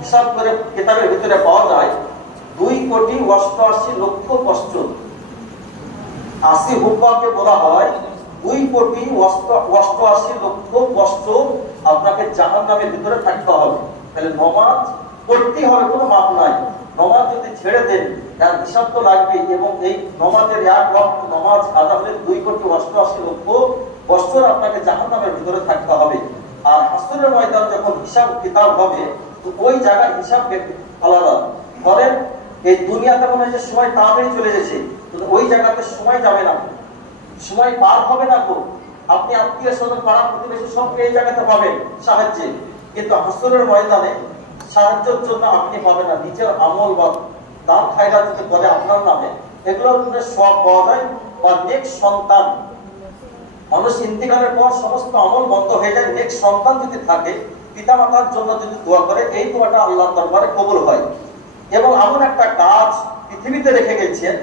হিসাব করে কিতাবের ভিতরে পাওয়া যায় 2,88,00,000 80 হুব্বাকে বলা হয় 2,88,00,000 আপনাকে জাহান্নামের ভিতরে থাকতে হবে। তাহলে নমাজ পড়তে হবে, কোনো মাপ নাই। নমাজ যদি ছেড়ে দেন তার হিসাব তো লাগবে, এবং এই নমাজের এক ওয়াক্ত নমাজ কাজা হলে 2,88,00,000 আপনাকে জাহান্নামের ভিতরে থাকতে হবে। আর হাসরের ময়দান যখন হিসাব কিতাব হবে, তো ওই জায়গার হিসাব আলাদা। ধরেন এই দুনিয়াতে মনে হয় যে সময় তাড়াতাড়ি চলে গেছে, ওই জায়গাতে সময় যাবে না, সময় পার হবে না। তো আপনি আত্মীয় স্বজন পাড়া প্রতিবেশী সবকে এই জায়গাতে পাবেন সাহায্যে, কিন্তু হাসরের ময়দানে সাহায্যের জন্য আপনি পাবেন না। নিজের আমল বা দান খায়রাত যদি করে আপনার নামে, এগুলোর জন্য সব পাওয়া যায়। বা নেক্সট সন্তান, মানুষ ইন্তিকালের পর সমস্ত আমল বন্ধ হয়ে যায়। নেক্সট সন্তান যদি থাকে, পিতা মাতার জন্য যদি দোয়া করে, এই দোয়াটা আল্লাহর দরবারে কবুল হয়। এবং এমন একটা কাজ পৃথিবীতে রেখে গেছেন,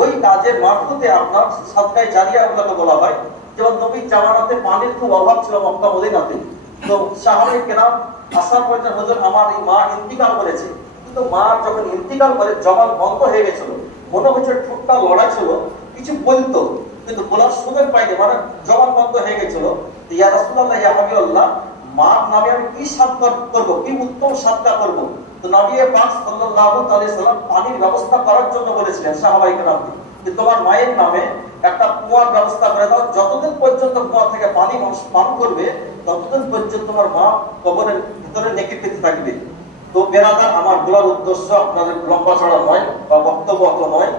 ওই কাজের মারফতে আপনার সাদকায়ে জারিয়া ওগুলোকে বলা হয়। যেমন নবীর জামানাতে পানির খুব অভাব ছিল মক্কা মদিনাতে, তো সাহাবায়ে কেরাম আসার পর হুজুর আমার এই মা ইন্তিকাল করেছে, কিন্তু মা যখন ইন্তিকাল করে জবান বন্ধ হয়ে গেছিল, মনে হচ্ছে ঠোঁটটা লড়া ছিল, কিছু বলতো কিন্তু বলার সুযোগ পাইনি, মানে জবান বন্ধ হয়ে গেছিল। ইয়া রাসূলুল্লাহ, ইয়া হাবিবাল্লাহ, মার নামে আমি কি সাদকা করব, কি উত্তম সাদকা করব? তো নবী পাক সাল্লাল্লাহু আলাইহি সাল্লাম পানির ব্যবস্থা করার জন্য বলেছিলেন সাহাবায়ে কেরামকে যে তোমার মায়ের নামে একটা কুয়ার ব্যবস্থা করে দাও, যতদিন পর্যন্ত কুয়া থেকে পানি মানুষ পান করবে ততদিন পর্যন্ত তোমার মা কবরের ভিতরে নেকি পেতে থাকবে। তো বেরাদার, আমার বলার উদ্দেশ্য আপনাদের লম্বা চড়া নয় বা বক্তব্য নয়,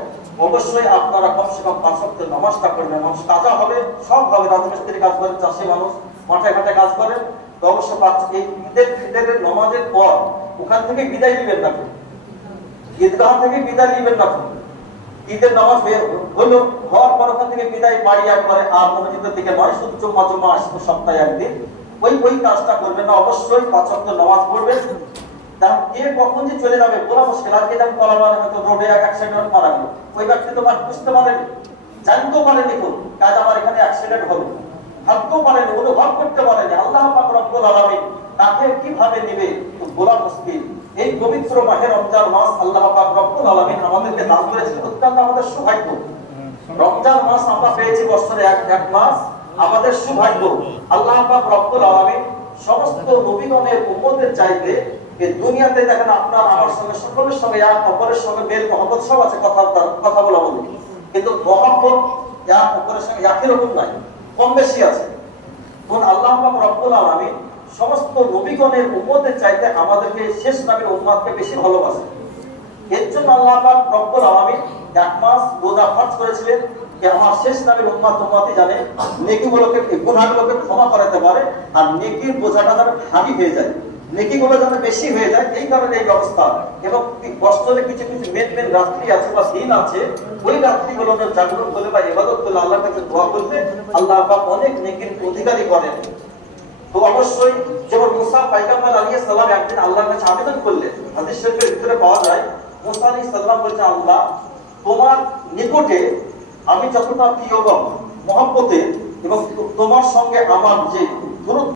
অবশ্যই আপনারা কমসে কম 5 ওয়াক্তের নামাজটা পড়বেন। মানুষ কাজা হবে, সব হবে, রাজমিস্ত্রি কাজ করেন, চাষি মানুষ মাঠে ঘাটে কাজ করেন, তো অবশ্যই এই ঈদের নামাজের পর ওখান থেকে বিদায় দিবেন না, ঈদগাহ থেকে বিদায় দিবেন না। ঈদের নামাজ হলো হওয়ার পর ওখান থেকে বিদায় বাড়ি একবারে আর মসজিদের দিকে নয়, শুধু জুম্মা আসবে সপ্তাহে একদিন, ওই কাজটা করবেন না। অবশ্যই 5 ওয়াক্ত নামাজ পড়বেন। কে কখন যে চলে যাবে বলা মুশকিল। আর কে যেমন কলা মানে হয়তো রোডে অ্যাক্সিডেন্ট মারা গেল, ওই ব্যক্তি তো বুঝতে পারেনি, জানতেও পারেনি কাজ আমার এখানে অ্যাক্সিডেন্ট হবে, ভাবতেও পারেনি, অনুভব করতে পারেনি। আল্লাহ পাক রব্বুল আলামিন তাকে কিভাবে নেবে বলা মুশকিল। এই পবিত্র মাহে রমজান মাস আল্লাহ পাক রব্বুল আলামিন আমাদেরকে দান করেছেন, অত্যন্ত আমাদের সৌভাগ্য। রমজান মাস আমরা পেয়েছি বছরে এক মাস, আমাদের সৌভাগ্য। আল্লাহ পাক রব্বুল আলামিন সমস্ত নবীগণের উম্মতের চাইতে এই দুনিয়াতে দেখেন আপনার আমার সঙ্গে সকলের সঙ্গে এক অপরের সঙ্গে মেল মহব্বত সব আছে, কথা বলা বলি, কিন্তু মহব্বত এক অপরের সঙ্গে একই রকম নাই, কম বেশি আছে। তখন আল্লাহ পাক রব্বুল আলামিন সমস্ত নবীগণের উম্মতের চাইতে আমাদেরকে শেষ নবীর উম্মতকে বেশি ভালোবাসে। এর জন্য আল্লাহ পাক রব্বুল আলামিন 1 মাস রোজা ফরজ করেছিলেন যে আমার শেষ নবীর উম্মতই জানে নেকিগুলোকে, গুনাহগুলোকে ক্ষমা করতে পারে, আর নেকির বোঝাটা যেন ভারী হয়ে যায়, নেকিগুলো যেন বেশি হয়ে যায়, এই কারণে এই ব্যবস্থা। এবং বছরে কিছু মেন রাত্রি আছে বা দিন আছে, ওই রাত্রিগুলো জাগরণ করলে বা ইবাদত করলে, আল্লাহর কাছে দোয়া করলে আল্লাহ পাক অনেক নেকির অধিকারী করেন। তো অবশ্যই যেমন মুসা পয়গম্বর আলাইহিস সালাম একদিন আল্লাহর কাছে আবেদন করলেন, হাদিস শরীফের ভিতরে পাওয়া যায়, মুসা আলাইহিস সালাম বলেছেন, আল্লাহ তোমার নিকটে আমি যতটা প্রিয় মহব্বতে এবং তোমার সঙ্গে আমার যে দূরত্ব